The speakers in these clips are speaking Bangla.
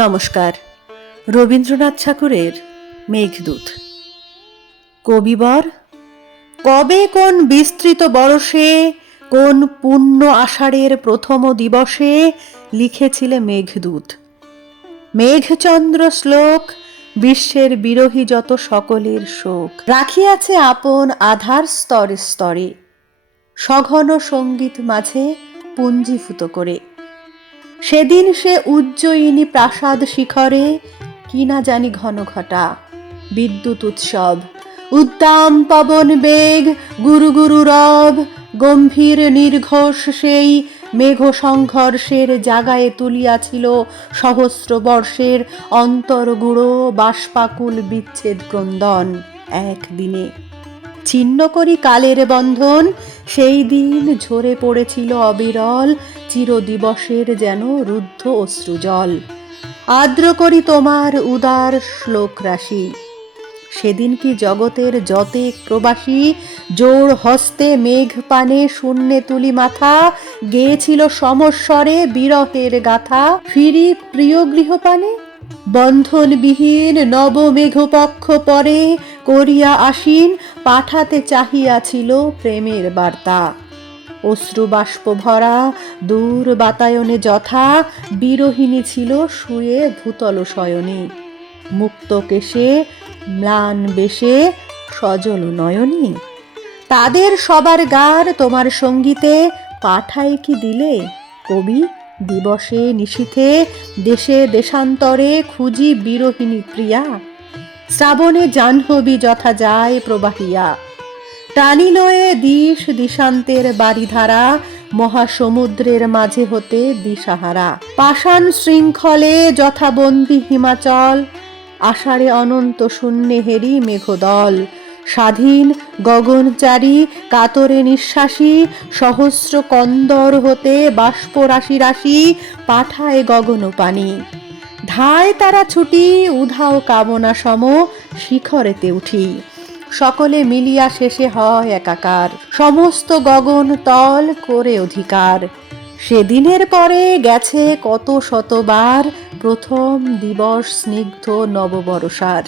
নমস্কার। রবীন্দ্রনাথ ঠাকুরের মেঘদূত। কবিবর কবে কোন বিস্তৃত বরষে, কোন পুণ্য আষাঢ়ের প্রথম দিবসে লিখেছিলে মেঘদূত। মেঘচন্দ্র শ্লোক বিশ্বের বিরোহী যত সকলের শোক রাখিয়াছে আপন আধার স্তরে স্তরে, সঘন সঙ্গীত মাঝে পুঞ্জীভূত করে। সেদিন সে উজ্জয়িনী প্রাসাদ শিখরে কি না জানি ঘন ঘটা বিদ্যুৎ উৎসব, উদ্দাম পবন বেগ, গুরু গুরু রব, গম্ভীর নির্ঘোষ সেই মেঘ সংঘর্ষের জাগায় তুলিয়াছিল সহস্র বর্ষের অন্তরগুড়ো বাষ্পাকুল বিচ্ছেদ ক্রন্দন। একদিনে ছিন্ন করি কালের বন্ধন, সেই দিন ঝরে পড়েছিল অবিরল চিরদিবসের যেন রুদ্ধ অশ্রুজল। আর্দ্র করি তোমার উদার শ্লোক রাশি। সেদিন কি জগতের যতেক প্রবাসী জোড় হস্তে মেঘ পানে শূন্যে তুলি মাথা, গেয়েছিল সমস্বরে বিরহের গাথা। ফিরি প্রিয় গৃহপানে বন্ধনবিহীন নব মেঘপক্ষ পরে করিয়া আসীন, পাঠাতে চাহিয়াছিল প্রেমের বার্তা। অশ্রুবাষ্প ভরা দূর বাতায়নে যথা বিরহিণী ছিল শুয়ে ভূতল শয়নে। মুক্ত কেশে ম্লান বেশে সজল নয়নী, তাদের সবার গার তোমার সঙ্গীতে পাঠায় কি দিলে কবি। দিবসে নিশীথে দেশে দেশান্তরে খুঁজি বিরহিণী প্রিয়া, শ্রাবণে জাহ্নবী যথা যায় প্রবাহিয়া। টানিলয়ে দিশ দিশান্তের বারিধারা, মহাসমুদ্রের মাঝে হতে দিশাহারা। পাষাণ শৃঙ্খলে যথা বন্দী হিমাচল, আষাঢ়ে অনন্ত শূন্যে হেরি মেঘদল। স্বাধীন গগনচারী কাতরে নিঃশ্বাসী, সহস্র কন্দর হতে বাষ্প রাশি রাশি পাঠায় গগন পানি। ধায় তারা ছুটি উধাও কামনা সম শিখরেতে উঠি, সকলে মিলিয়া শেষে হয় একাকার, সমস্ত গগন তল করে অধিকার। সেদিনের পরে গেছে কত শতবার প্রথম দিবস স্নিগ্ধ নববর্ষার।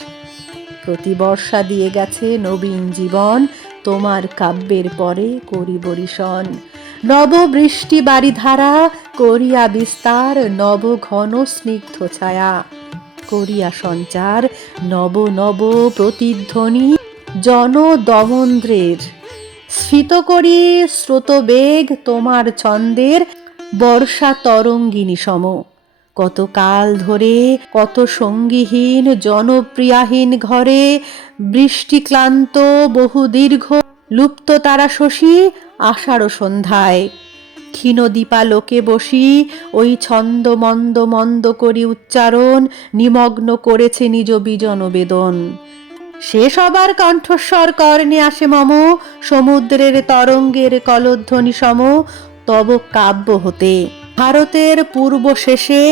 প্রতিবর্ষা দিয়ে গেছে নবীন জীবন, তোমার কাব্যের পরে করি বরিশন। নব বৃষ্টি বারিধারা করিয়া বিস্তার, নব ঘন স্নিগ্ধ ছায়া করিয়া সঞ্চার। নব নব প্রতিধ্বনি জন দমন্দ্রের, স্ফীত করি স্রোতবেগ তোমার ছন্দের বর্ষা তরঙ্গিনী সম। কত কাল ধরে কত সঙ্গীহীন জনপ্রিয়াহীন ঘরে, বৃষ্টি ক্লান্ত বহু দীর্ঘ লুপ্ত তারা শশী আষাঢ় সন্ধ্যায়। ক্ষীণ দীপালোকে বসি ওই ছন্দ মন্দ মন্দ করি উচ্চারণ, নিমগ্ন করেছে নিজ বিজন বেদন। সে সবার কণ্ঠস্বর কর্ণে আসে মম, সমুদ্রের তরঙ্গের কলধ্বনি সম তব কাব্য হতে। ভারতের পূর্ব শেষে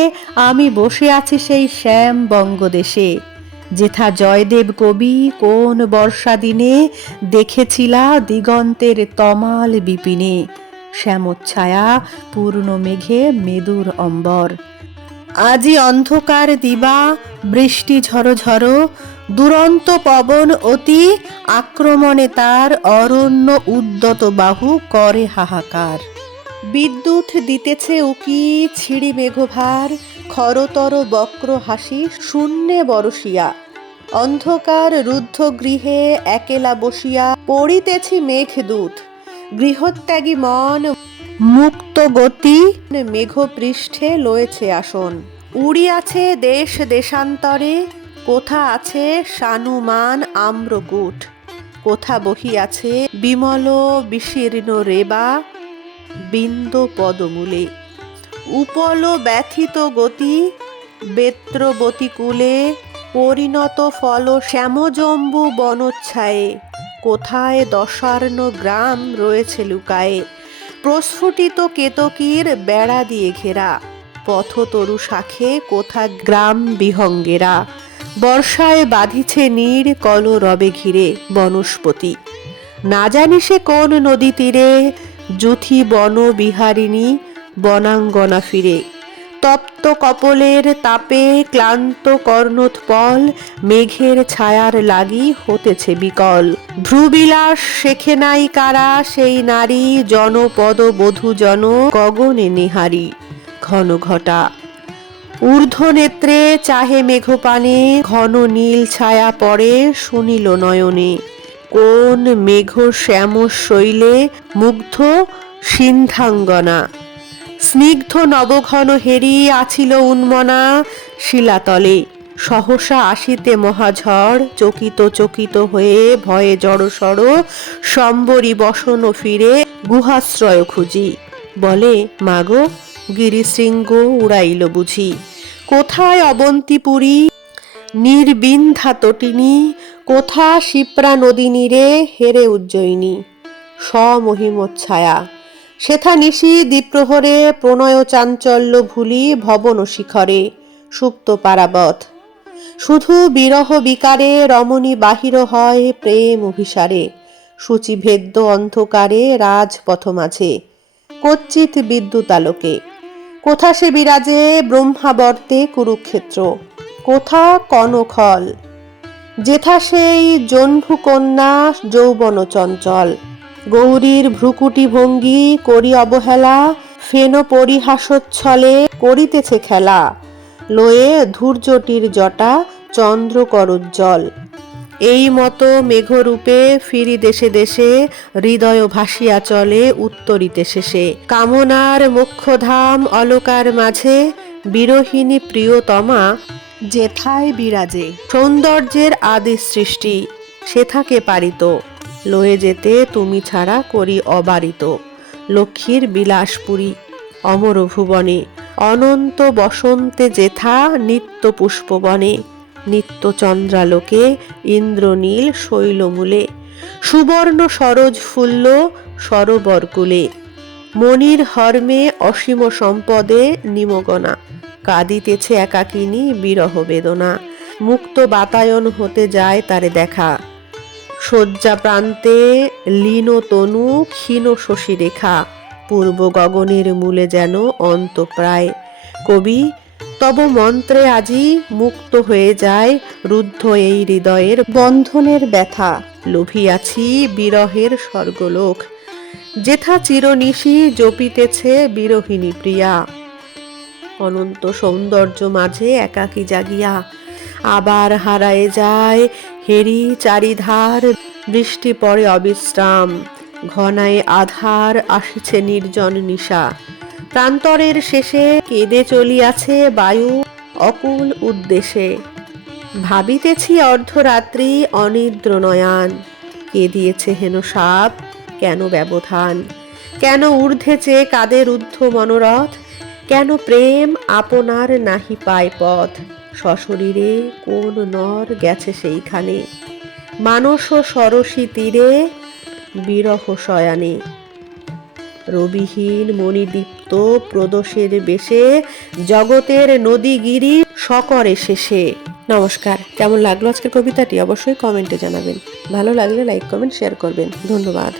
আমি বসে আছি সেই শ্যাম বঙ্গদেশে, যেথা জয়দেব কবি কোন বর্ষা দিনে দেখেছিলা দিগন্তের তমাল বিপিনে। শ্যামচ্ছায়া পূর্ণ মেঘে মেদুর অম্বর, আজি অন্ধকার দিবা বৃষ্টি ঝড়ো ঝড়ো। দুরন্ত পবন অতি আক্রমণে তার অরণ্য উদ্যত বাহু করে হাহাকার। বিদ্যুৎ দিতেছে উকি ছিড়ি মেঘভার, খরতর বক্র হাসি শূন্যে বরসিয়া। অন্ধকার রুদ্ধ গৃহে একেলা বসিয়া পড়িতেছি মেঘদূত। গৃহত্যাগী মন মুক্ত গতি মেঘপৃষ্ঠে লয়েছে আসন। উড়িয়াছে দেশ দেশান্তরে, কোথা আছে সানুমান আম্রকূট। কোথা বহিয়াছে বিমল বিশীর্ণ রেবা বিন্দ পদমূলে। উপল ব্যথিত গতি বেত্রবতী কূলে, পরিণত ফল শ্যামজম্বু বনচ্ছায়ে। কোথায় দশার্ণ গ্রাম রয়েছে লুকায়ে, প্রস্ফুটিত কেতকীর বেড়া দিয়ে ঘেরা। পথতরু শাখে কোথা গ্রাম বিহঙ্গেরা, বর্ষায় বাঁধিছে নীড় কলরবে ঘিরে বনস্পতি। না জানি সে কোন নদী তীরে যুথি বন বিহারিণী বনাঙ্গনা ফিরে। উত্তপ্ত কপলের তাপে ক্লান্ত কর্ণোৎপল মেঘের ছায়ার লাগি হতেছে বিকল। ভ্রুবিলাস শেখে নাই কারা সেই নারী জনপদ বধূ জন গগনে নিহারি। ঘন ঘটা ঊর্ধ্ব নেত্রে চাহে মেঘপানে ঘন নীল ছায়া পড়ে শুনিল নয়নে। কোন মেঘ শ্যাম শৈলে মুগ্ধ সিন্ধাঙ্গনা স্নিগ্ধ নবঘন হেরি আছিল উন্মনা শিলাতলে। সহসা আসিতে মহাঝড় চকিত চকিত হয়ে ভয়ে জড়সড় সম্বরী বসন ফিরে গুহাশ্রয় খুঁজি। বলে মাগো গিরিশৃঙ্গ উড়াইল বুঝি। কোথায় অবন্তীপুরী নির্বিন্ধ্যা তটিনী কোথা শিপ্রা নদিনীরে হেরে উজ্জয়িনী। স্বমহিমোচ্ছায়া সেথা নিশি দ্বিপ্রহরে প্রণয় চাঞ্চল্য ভুলি ভবন শিখরে সুপ্ত পারাবত। শুধু বিরহ বিকারে রমণী বাহির হয় প্রেম অভিসারে। সূচিভেদ্য অন্ধকারে রাজপথ মাঝে কচ্চিৎ বিদ্যুতালোকে। কোথা সে বিরাজে ব্রহ্মাবর্তে কুরুক্ষেত্র কোথা কনখল। যেথা সেই জহ্নুকন্যা যৌবন চঞ্চল। গৌরীর ভ্রুকুটি ভঙ্গি করি অবহেলা ফেন পরিহাসচ্ছলে করিতেছে খেলা। লয়ে ধূর্যটির জটা চন্দ্র করুজ্জ্বল। এই মতো মেঘরূপে ফিরি দেশে দেশে হৃদয় ভাসিয়া চলে উত্তরিতে শেষে। কামনার মোক্ষধাম অলোকার মাঝে বিরহিণী প্রিয়তমা যেথায় বিরাজে। সৌন্দর্যের আদি সৃষ্টি সেথাকে পারিত লয়ে যেতে তুমি ছাড়া করি অবারিত। লক্ষ্মীর বিলাসপুরী অমর ভুবনে অনন্ত বসন্তে যেথা নিত্য পুষ্পবনে। নিত্য চন্দ্রালোকে ইন্দ্রনীল শৈলমূলে সুবর্ণ সরোজ ফুল্ল সরোবরকুলে। মনির হর্মে অসীম সম্পদে নিমগনা কাঁদিতেছে একাকিনী বিরহ বেদনা। মুক্ত বাতায়ন হতে যায় তারে দেখা শয্যা প্রান্তে লীন তনু ক্ষীণ শশী রেখা। পূর্ব গগনের মূলে যেন অন্ত প্রায়। কবি তব মন্ত্রে আজি মুক্ত হয়ে যায় রুদ্ধ এই হৃদয়ের বন্ধনের ব্যথা। লোভিয়াছি বিরহের স্বর্গলোক যেথা চিরনিশি জপিতেছে বিরহিণী প্রিয়া। অনন্ত সৌন্দর্য মাঝে একাকী জাগিয়া আবার হারায়ে যায় হেরি চারিধার। বৃষ্টি পড়ে অবিশ্রাম ঘনায় আধার আসিছে নির্জন নিশা। প্রান্তরের শেষে কেঁদে চলিয়াছে বায়ু অকুল উদ্দেশে। ভাবিতেছি অর্ধরাত্রি অনিদ্র নয়ান কে দিয়েছে হেন সাপ কেন ব্যবধান। কেন ঊর্ধ্বে চেয়ে কাদের রুদ্ধ মনোরথ কেন প্রেম আপনার নাহি পায় পথ। সশরীরে কোন নর গেছে সেইখানে মানস সরসী তীরে বিরহ শয়ানে। রবিহীন মণিদীপ্ত প্রদোষের বেশে জগতের নদীগিরি সকরে শেষে। নমস্কার, কেমন লাগলো আজকের কবিতাটি অবশ্যই কমেন্টে জানাবেন। ভালো লাগলে লাইক কমেন্ট শেয়ার করবেন। ধন্যবাদ।